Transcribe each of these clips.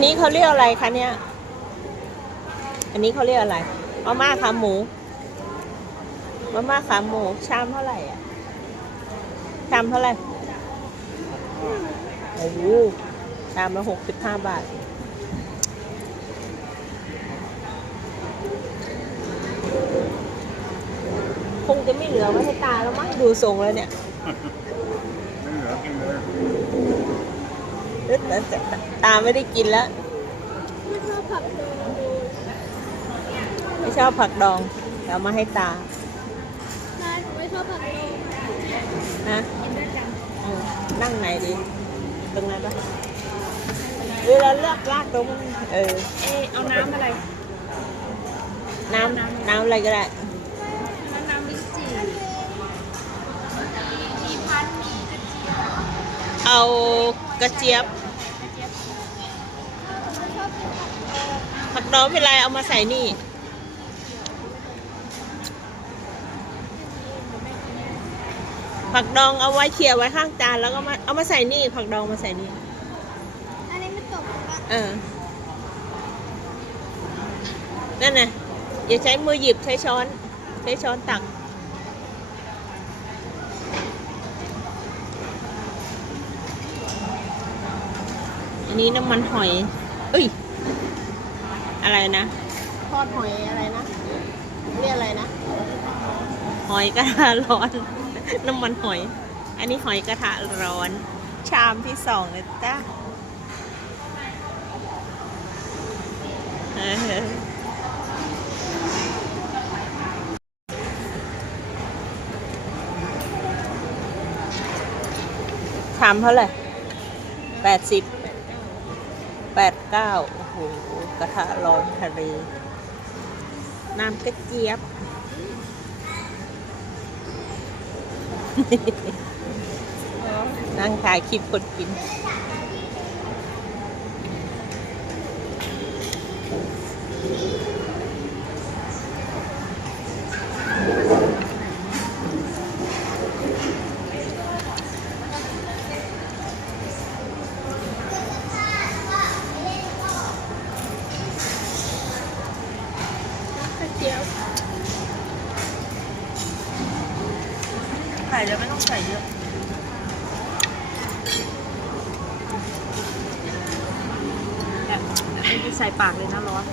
นนี้เขาเรียกอะไรคะเนี่ย อันนี้เขาเรียกอะไรมาม่าขาหมูมาม่าขาหมู ชามเท่าไหร่อะ ชามเท่าไหร่โอ้โหชามละหกสิบห้าบาท คงจะไม่เหลือไว้ให้ตาแล้วมั้งดูทรงแล้วเนี่ย ไม่เหลือกินเลย ต่แต่แต่ตาไม่ได้กินแล้ว ไม่ชอบผักดองไม่ชอบผักดองเอามาให้ตาใช่หนูไม่ชอบผักดองนะกินด้วยกันเออนั่งไหนดี ตรงไหนปะเวลาเลือกลากตรงมันเออเอเอาน้ำอะไร น้ำน้ำอะไรก็ได้น้ำน้ำลิ้นจี่มีพันมีกระเจี๊ยบเอากระเจี๊ยบ กระเจี๊ยบไม่ชอบกิน ผักดองผักดองเป็นไรเอามาใส่นี่ ผักดองเอาไว้เขี่ยไว้ข้างจานแล้วก็มาเอามาใส่นี่ ผักดองมาใส่นี่ อันนี้ไม่ตกปะเออ นั่นน่ะอย่าใช้มือหยิบใช้ช้อน ใช้ช้อนตักอันนี้น้ำมันหอย เอ้ย อะไรนะทอดหอยอะไรนะเรียกอะไรนะ หอยกระทะร้อน น้ำมันหอย อันนี้หอยกระทะร้อน ชามที่สองนะจ๊ะเออชามเท่าไหร่แปดสิบ แปดเก้าโอ้โหกระทะร้อนทะเล น้ำกระเจี๊ยบ นั่งถ่ายคลิปคนกิน กระเจี๊ยบ ใส่แล้วไม่ต้องใส่เยอะแบบไม่ได้ใส่ปากเลยนะร้อน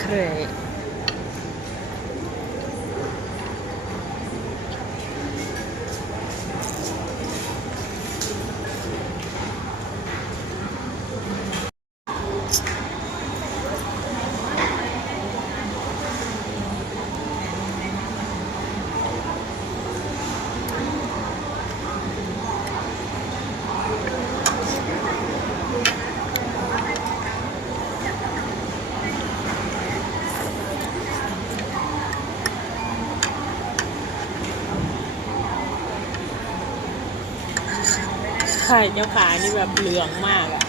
เคย ไข่เจ้าขานี่แบบเหลืองมากอะ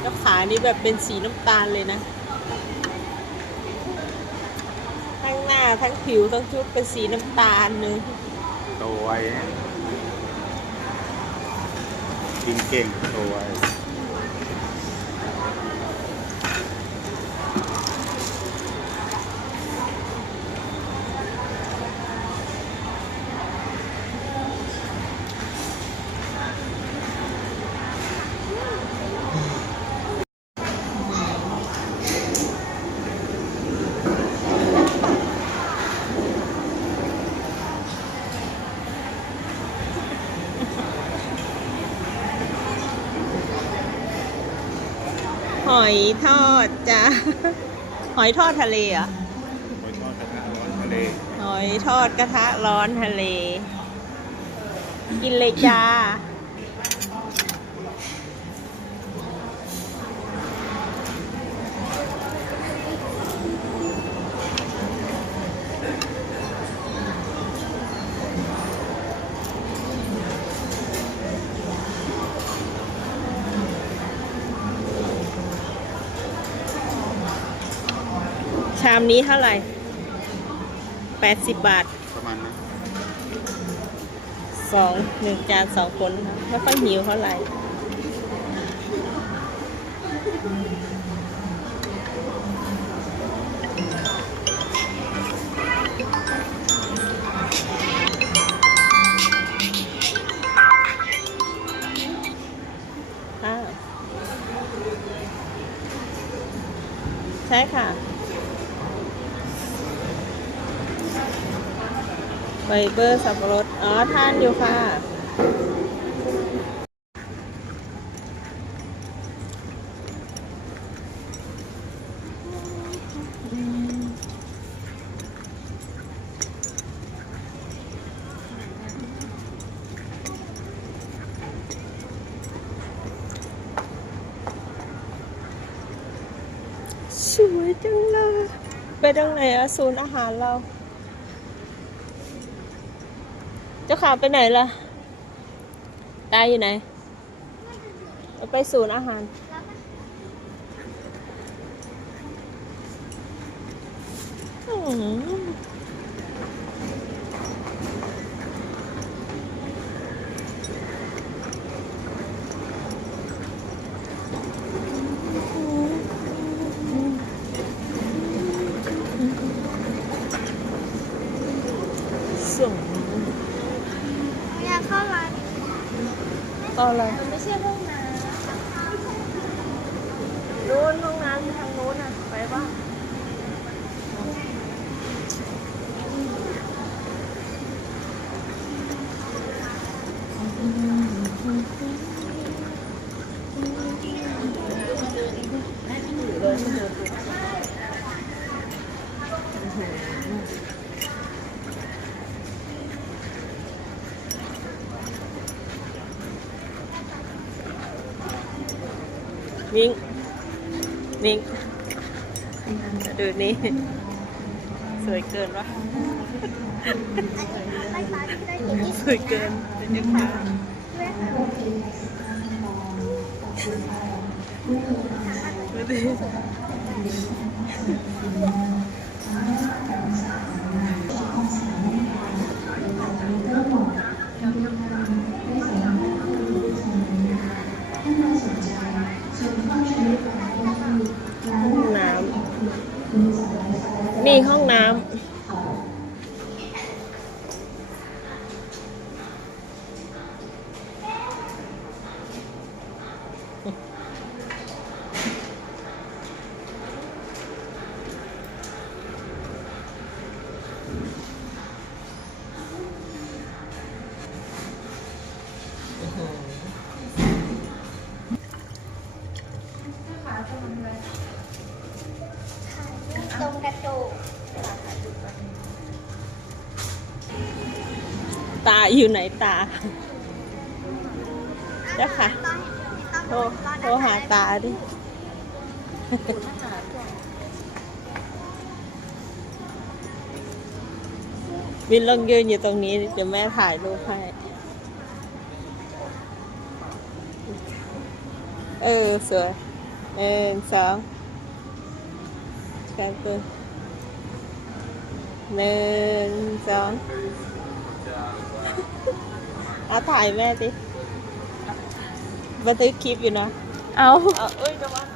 เจ้าขานี่แบบเป็นสีน้ำตาลเลยนะ ทั้งหน้าทั้งผิวทั้งชุดเป็นสีน้ำตาลเลยโตไวกินเก่งโตไว หอยทอดจ้ะหอยทอดทะเลเหรอะ หอยทอดกระทะร้อนทะเลหอยทอดกระทะร้อนทะเล กินเลยจ้าามนี้เท่าไหร่80บาทประมาณนั้น2สองหนึ่งจานสองคนค่ะไม่ค่อยหิวเท่าไหร่ค่ะใช่ค่ะ ไฟเบอร์สับปะรด อ๋อทานอยู่ค่ะ สวยจังเลย ไปตรงไหนอะศูนย์อาหารเรา เจ้าข่าวไปไหนล่ะ ตายอยู่ไหน ไปศูนย์อาหาร อืมหือส่ง อยากเข้าร้าน ก็อะไร มันไม่ใช่ห้องน้ นู้นห้องน้ำทางนู้นอะ ไปบ้าง นิ่ง นิ่งดูนี่ สวยเกินวะสวยเกินเป็นยังไงดูดิ ตรงกระจกตาอยู่ไหนตา เจ้าค่ะโทรโทรหาตาดิวินลงยืนอยู่ตรงนี้เดี๋ยวแม่ถ่ายรูปให้ เออ สวย หนึ่งสองกันตัวหนึ่งสองเอาถ่ายแม่ดิบันทึกคลิปอยู่เนอะเอาเอาเอ้ยระวัง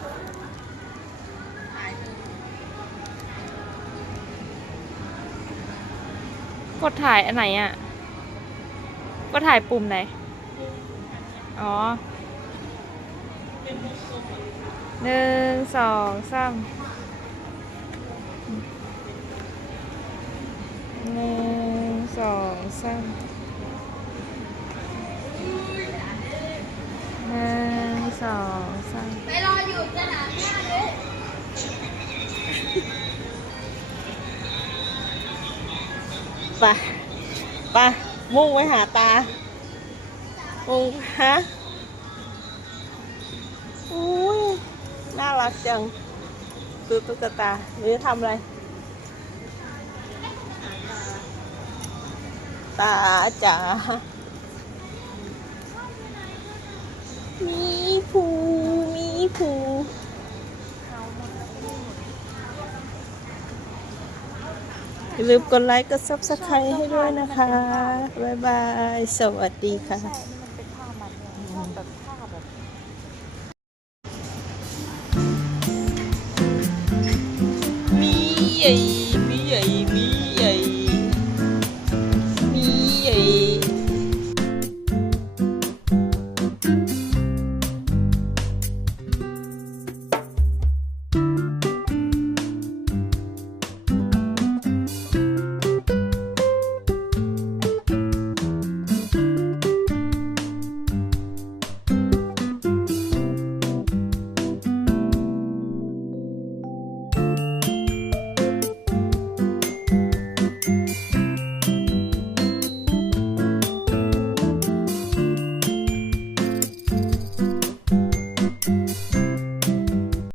กดถ่ายอันไหนอะกดถ่ายปุ่มไหน อ๋อ หนึ่งสองสามหนึ่งสองสามหนึ่งสองสามไปรออยู่สนามหน้าเลยไปไปมุ่งไว้หาตามุ่งฮะอุ้ย น่ารักจังดูตุ๊กตาหรือทำอะไร ตาจ๋ามีผูมีผูอย่าลืมกดไลค์กด subscribe ให้ด้วยนะคะ บ๊ายบาย สวัสดีค่ะ Ya, 你